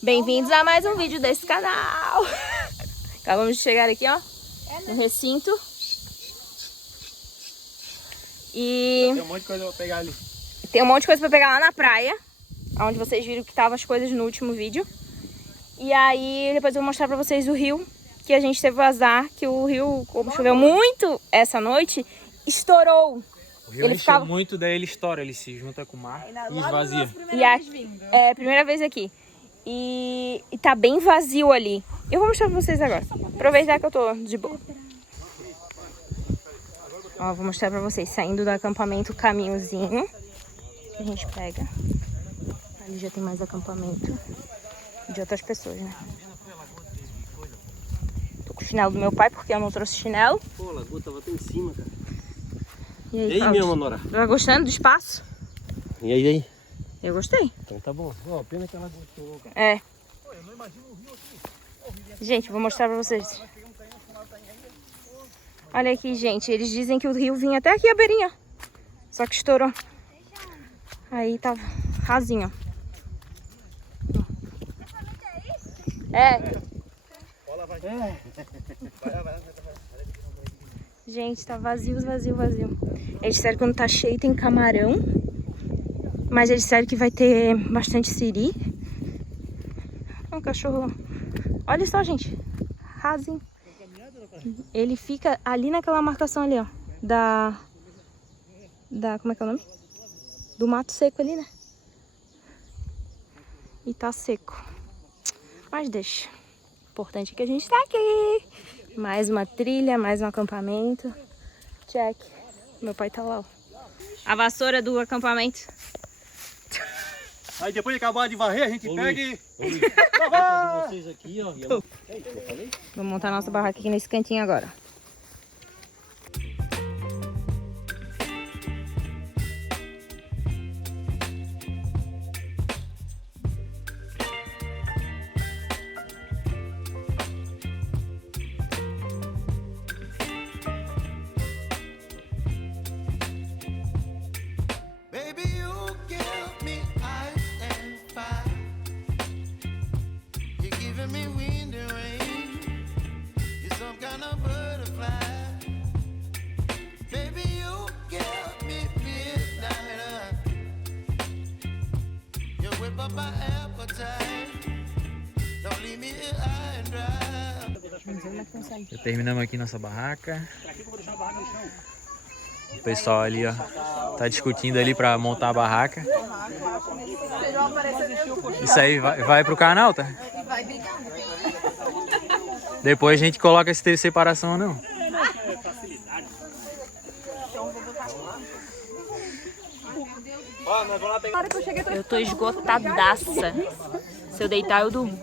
Bem-vindos a mais um vídeo desse canal. Acabamos de chegar aqui, ó, no recinto. E tem um monte de coisa pra pegar ali. Tem um monte de coisa pra pegar lá na praia, onde vocês viram que estavam as coisas no último vídeo. E aí depois eu vou mostrar pra vocês o rio, que a gente teve o azar, que o rio, como choveu muito essa noite, estourou. O rio encheu muito, daí ele estoura, ele se junta com o mar e esvazia. E é a primeira vez aqui. E tá bem vazio ali. Eu vou mostrar pra vocês agora. Aproveitar que eu tô de boa. Ó, vou mostrar pra vocês saindo do acampamento, o caminhozinho que a gente pega. Ali já tem mais acampamento de outras pessoas, né? Tô com o chinelo do meu pai porque eu não trouxe chinelo. Pô, a lagoa tava até em cima, cara. E aí, minha Manora? Tá gostando do espaço? E aí? Eu gostei. Então tá bom. Ó, pena que ela gostou, cara. É. Gente, vou mostrar pra vocês. Olha aqui, gente. Eles dizem que o rio vinha até aqui a beirinha. Só que estourou. Aí tá rasinho. É. Gente, tá vazio, vazio, vazio. Eles disseram que quando tá cheio tem camarão. Mas eles disseram que vai ter bastante siri. Olha o cachorro. Olha só, gente. Rasinho. Ele fica ali naquela marcação ali, ó. Como é que é o nome? Do mato seco ali, né? E tá seco. Mas deixa. O importante é que a gente tá aqui. Mais uma trilha, mais um acampamento. Check. Meu pai tá lá, ó. A vassoura do acampamento. Aí depois de acabar de varrer, a gente pega e... vocês aqui, ó. Vamos montar nossa barraca aqui nesse cantinho agora. Já terminamos aqui nossa barraca. O pessoal ali, ó, tá discutindo ali pra montar a barraca. Isso aí vai pro canal, tá? Depois a gente coloca se teve separação ou não. Eu tô esgotadaça. Se eu deitar, eu durmo.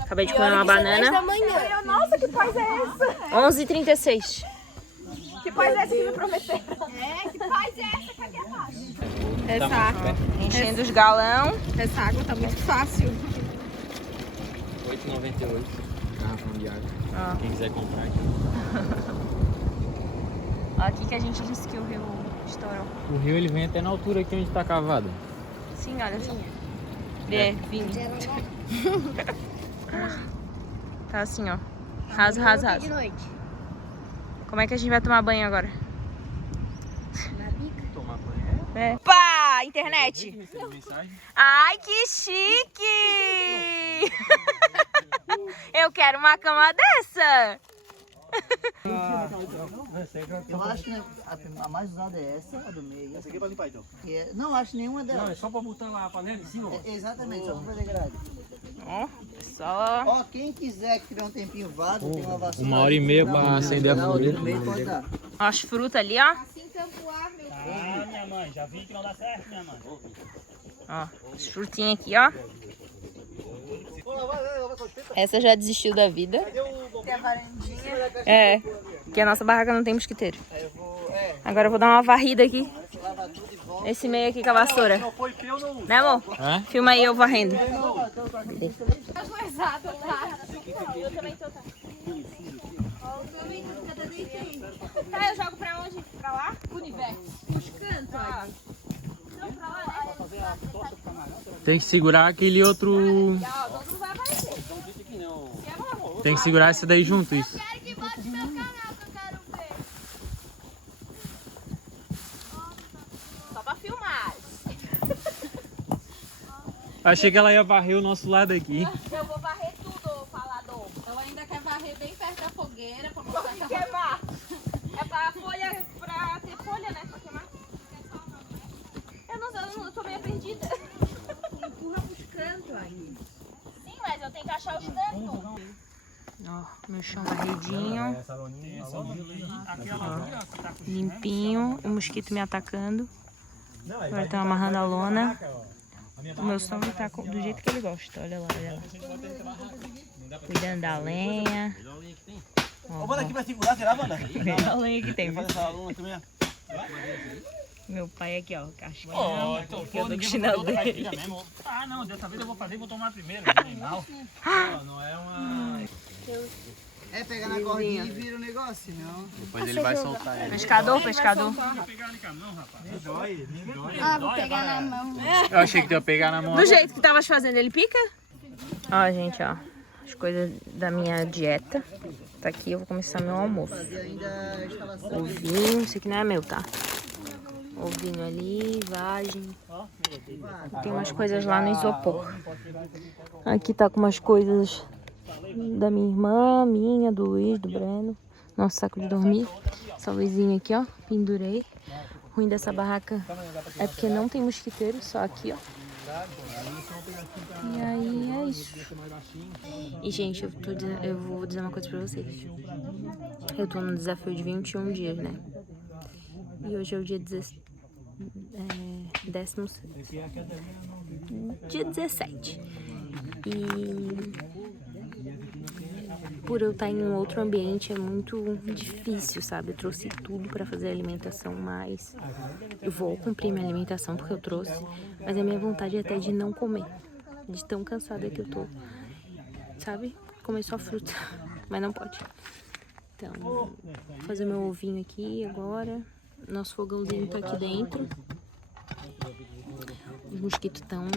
Acabei de comer uma banana. Nossa, que paz é essa? 11h36. Que paz é essa que me prometeram? É, que paz é essa? Cadê a paz? Essa água. Enchendo os galão. Essa água tá muito fácil. R$8,98. Garrafão de água. Ah. Quem quiser comprar aqui. Aqui que a gente disse que o rio estourou. O rio ele vem até na altura aqui onde tá cavado. Sim, olha só. É, vinho. Tá assim, ó. Raso, raso, raso. Como é que a gente vai tomar banho agora? Tomar banho. É. Pá, internet. Mensagem. Ai, que chique! Eu quero uma cama dessa. Eu acho que a mais usada é essa, a do meio. Essa aqui é pra limpar, então. Não acho nenhuma delas. Não, é só pra botar lá a panela em cima, ó. Exatamente, só pra fazer grade. Ó, só. Ó, quem quiser que tiver um tempinho vago, tem uma vassoura. 1h30 pra acender a na outra fogueira. no meio pode dar. Ó, as frutas ali, ó. Ah, minha mãe, já vi que não dá certo, minha mãe. Ó, as frutinhas aqui, ó. Essa já desistiu da vida. Tem a varandinha. É, que a nossa barraca não tem mosquiteiro. Agora eu vou dar uma varrida aqui. Esse meio aqui com a vassoura. Né, amor? Hã? Filma aí eu varrendo. Eu também tô, tá. Tá, eu jogo pra onde? Pra lá? Universo. Os cantos, ó. Tem que segurar aquele outro... Tem que segurar esse daí junto, isso. Quero que bote meu canal que eu quero ver. Só pra filmar. Achei que ela ia varrer o nosso lado aqui. Eu vou varrer tudo, falador. Eu ainda quero varrer bem perto da fogueira pra mostrar Pode queimar. É pra folha, pra ter folha, né? Pra queimar. Eu tô meio perdida. empurra pros cantos aí. Sim, mas eu tenho que achar os cantos. Ó, meu chão varridinho. Ó, limpinho. O mosquito me atacando. Agora estão amarrando a lona. O meu som tá do jeito que ele gosta. Olha lá, olha lá. Cuidando da lenha. Ó, Bota aqui pra segurar, será, Wanda? ó a lenha que tem. Faz essa aluna também. Meu pai aqui, ó, cascão. Aqui eu tô com o chinelo dele. Ah, não, dessa vez eu vou fazer e vou tomar primeiro. Não é uma... É pegar na cordinha e vira o negócio, não. Depois ele vai soltar ele. Pescador, pescador. Vou pegar ali com a mão, rapaz. Ah, vou pegar na mão. Eu achei que tu ia pegar na mão. Do jeito que tava fazendo, ele pica? Ó, gente, ó. As coisas da minha dieta. Tá aqui, eu vou começar meu almoço. Ovinho, isso aqui não é meu, tá? Ovinho ali, vagem. Tem umas coisas lá no isopor. Aqui tá com umas coisas da minha irmã, minha, do Luiz, do Breno. Nosso saco de dormir. Essa luzinha aqui, ó, pendurei. O ruim dessa barraca é porque não tem mosquiteiro, só aqui, ó. E aí é isso. E, gente, eu vou dizer uma coisa pra vocês. Eu tô no desafio de 21 dias, né? E hoje é o dia 17. E por eu estar em um outro ambiente é muito difícil, sabe? Eu trouxe tudo pra fazer alimentação, mas eu vou cumprir minha alimentação porque eu trouxe. Mas a minha vontade é até de não comer, de tão cansada que eu tô, sabe? Comer só fruta, mas não pode. Então, vou fazer meu ovinho aqui agora. Nosso fogãozinho tá aqui dentro. Os mosquitos tão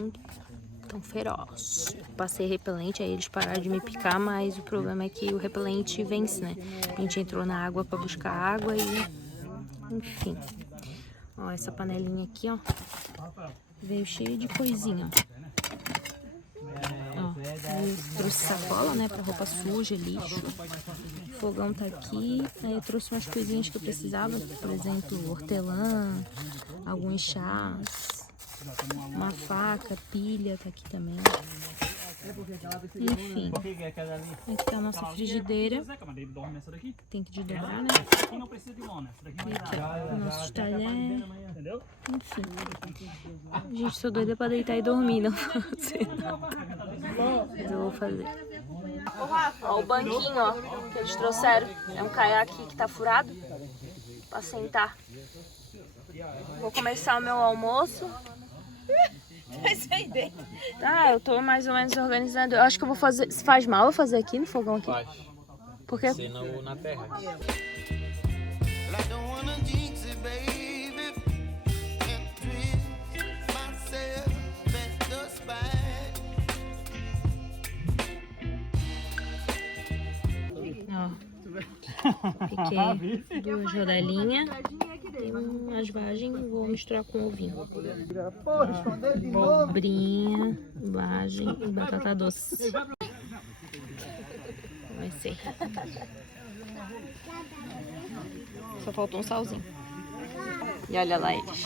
feroz. Passei repelente, aí eles pararam de me picar, mas o problema é que o repelente vence, né? A gente entrou na água pra buscar água e... Enfim. Ó, essa panelinha aqui, ó. Veio cheia de coisinha. Ó, eu trouxe sacola, né? Pra roupa suja, lixo. O fogão tá aqui. Aí eu trouxe umas coisinhas que eu precisava. Por exemplo, hortelã, alguns chás. Uma faca, pilha, tá aqui também. Enfim. Aqui tá a nossa frigideira. Tem que desdobrar, né? Aqui não precisa de lona. E aqui, ó, o nosso talher. Entendeu? Enfim. Gente, sou doida pra deitar e dormir, não fazer. Mas eu vou fazer. Ó, o banquinho, ó, que eles trouxeram. É um caiaque que tá furado pra sentar. Vou começar o meu almoço. Ah, eu tô mais ou menos organizando. Eu acho que eu vou fazer. Se faz mal eu fazer aqui no fogão aqui? Faz. Porque Ser na terra. Ó, piquei 2 rodelinhas. Tem umas vagens, vou misturar com ovinho. Abobrinha, vagem e batata doce. Vai ser. Só faltou um salzinho. E olha lá eles.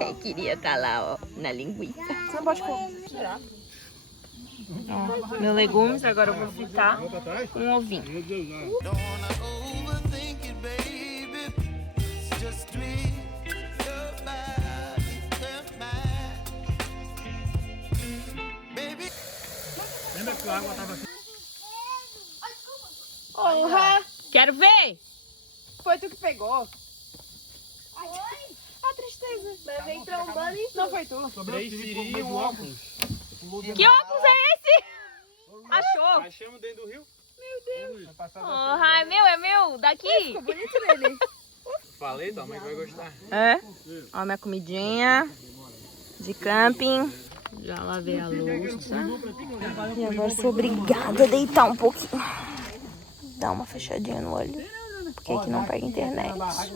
Eu queria estar lá, ó, na linguiça. Você não pode tirar. Ó, meus legumes, agora eu vou fritar com um ovinho. Lembra que a água tava assim? Porra! Quero ver! Foi tu que pegou. A tristeza. Mas vem trombando e... Não foi tu. Sobrei siri e o óculos. Que óculos é esse? Achou? Achamos dentro do rio. Meu Deus. Oh, é meu, daqui. Ficou bonito nele. Falei, tua mãe vai gostar. É? Ó, minha comidinha de camping. Já lavei a louça. E agora sou obrigada a deitar um pouquinho. Dar uma fechadinha no olho. Porque aqui não pega internet. Mas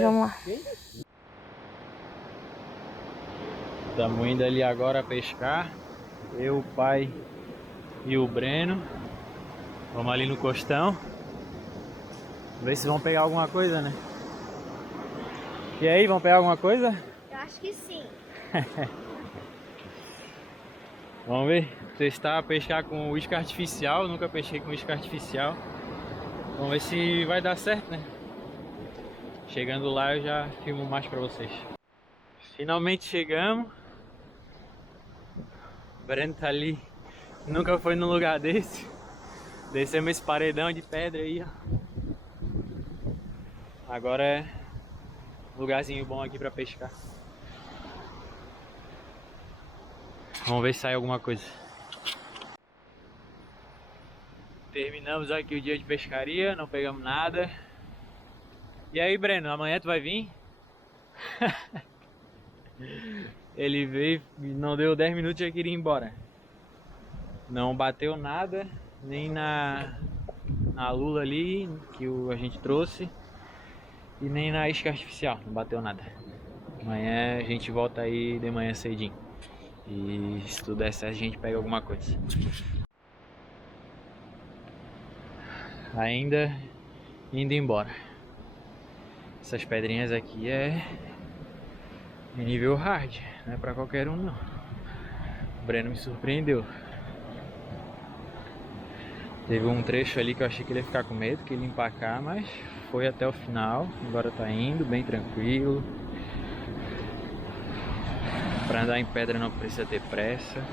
vamos lá. Estamos indo ali agora pescar. Eu, o pai e o Breno. Vamos ali no costão. Ver se vão pegar alguma coisa, né? E aí, vão pegar alguma coisa? Eu acho que sim. Vamos ver. Testar a pescar com isca artificial. Nunca pesquei com isca artificial. Vamos ver se vai dar certo, né? Chegando lá eu já filmo mais pra vocês. Finalmente chegamos. O Breno tá ali. Nunca foi num lugar desse. Descemos esse paredão de pedra aí, ó. Agora é um lugarzinho bom aqui pra pescar. Vamos ver se sai alguma coisa. Terminamos aqui o dia de pescaria, não pegamos nada. E aí, Breno, amanhã tu vai vir? Ele veio, não deu 10 minutos e já queria ir embora. Não bateu nada, nem na lula ali que a gente trouxe. E nem na isca artificial, não bateu nada. Amanhã a gente volta aí de manhã cedinho. E se tudo der certo a gente pega alguma coisa. Ainda indo embora. Essas pedrinhas aqui é nível hard, não é pra qualquer um não. O Breno me surpreendeu. Teve um trecho ali que eu achei que ele ia ficar com medo, que ele ia empacar, mas foi até o final. Agora tá indo bem tranquilo. Pra andar em pedra não precisa ter pressa.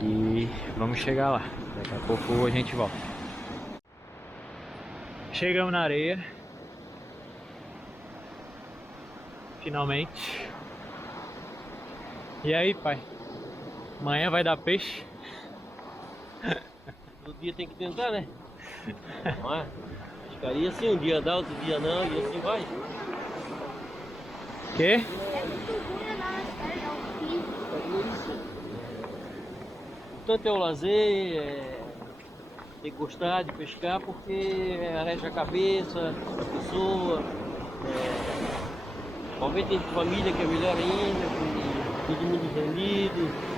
E vamos chegar lá. Daqui a pouco a gente volta. Chegamos na areia. Finalmente. E aí, pai? Amanhã vai dar peixe? Todo dia tem que tentar, né? Não é? Pescaria assim, um dia dá, outro dia não, e assim vai. Quê? Tanto é o lazer, tem que gostar de pescar porque areja a cabeça, a pessoa. Talvez tem família que é melhor ainda, com todo mundo reunido.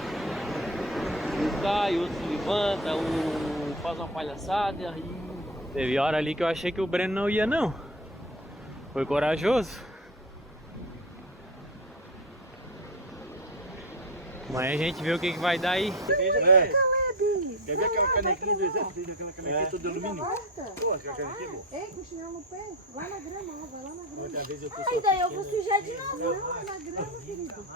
Um cai, outro se levanta, um faz uma palhaçada e... Teve hora ali que eu achei que o Breno não ia não. Foi corajoso. Amanhã a gente vê o que vai dar aí. Quer ver aquela canequinha do exército? Aquela canequinha toda de alumínio? Pô, aquela canequinha, pô. Ei, com o chinelo no pé, vai na grama, vai lá na grama. Outra vez eu tô Ai, daí eu vou sujar de novo. Não, é na grama, querido.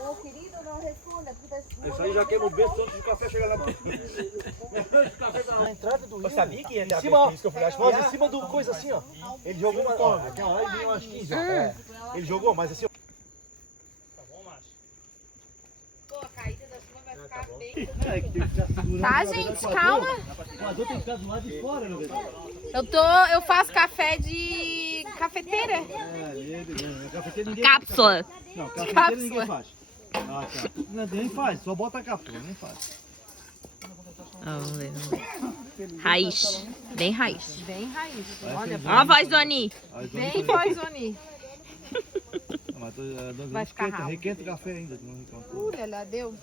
Ô, querido, não responda. Isso aí já queima o berço antes do café chegar lá. Na entrada do rio. Eu sabia que ia ter em cima, isso que eu fui as mãos em cima do coisa assim, ó. Ele jogou uma. Ó, aquela hora ele deu umas 15, ó. Ele jogou, mas assim, ó. Pô, a caída da chuva vai ficar bem. Tá, gente, calma. O adulto tem que ficar do lado de fora, meu Deus. Eu faço café de cafeteira. Cafeteiro ninguém Cápsula. Não, cafeteiro ninguém faz. Ah, tá. Não, nem faz, só bota a cápsula, nem faz. Vamos ver, vamos ver. Raiz. Bem raiz. Bem raiz. Olha, Ó a voz do Ani. bem Poisoni. Vai ficar ralo. Requenta o café ainda. Olha lá, deu.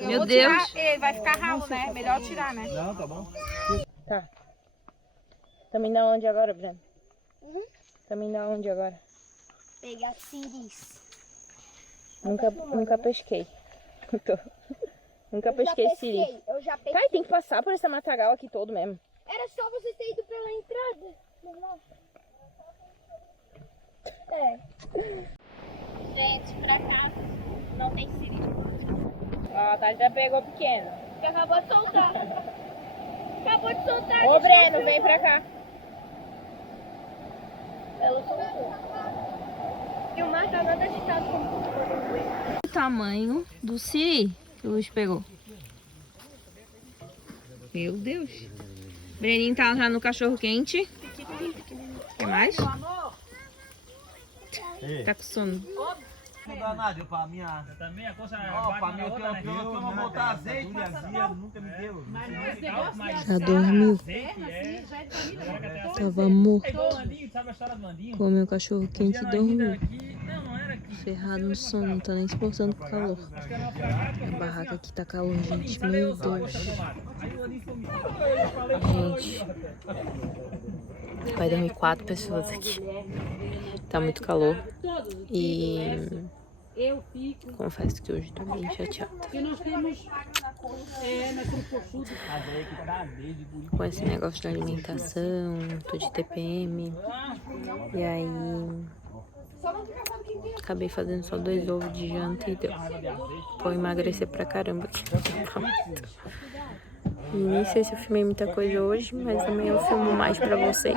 Meu Deus. Ele vai ficar ralo, né? Melhor tirar, né? Não, tá bom. Também da onde agora, Breno? Também da onde agora? Pegar siris. Nunca pesquei. Nunca pesquei siri. Eu já pesquei. Tá, e tem que passar por esse matagal aqui todo mesmo. Era só você ter ido pela entrada. É. Gente, pra cá não tem siri. Ó, a Thalita pegou pequeno. Você acabou de soltar. Acabou de soltar. Ô, Breno, vem pra cá. Ela soltou. E o mar tá nada agitado como O tamanho do siri. que o Luiz pegou. Meu Deus. Breninho tá já no cachorro quente. Quer mais? Tá com sono. Não dá nada, pra minha. Também a coisa Pra mim, eu vou botar azeite, nunca me deu. Já dormiu. Tava morto. Sabe a história do Landinho? Comeu cachorro quente e dormiu. Não, não era aqui. Ferrado no sono, não tá nem se portando com o calor. A barraca aqui tá calor, gente. Meu Deus. Gente. Vai dormir 4 pessoas aqui. Tá muito calor. E confesso que hoje tô bem chateada. Com esse negócio de alimentação, tô de TPM. E aí acabei fazendo só 2 ovos de janta e deu. Vou emagrecer pra caramba aqui. E nem sei se eu filmei muita coisa hoje, mas amanhã eu filmo mais pra vocês.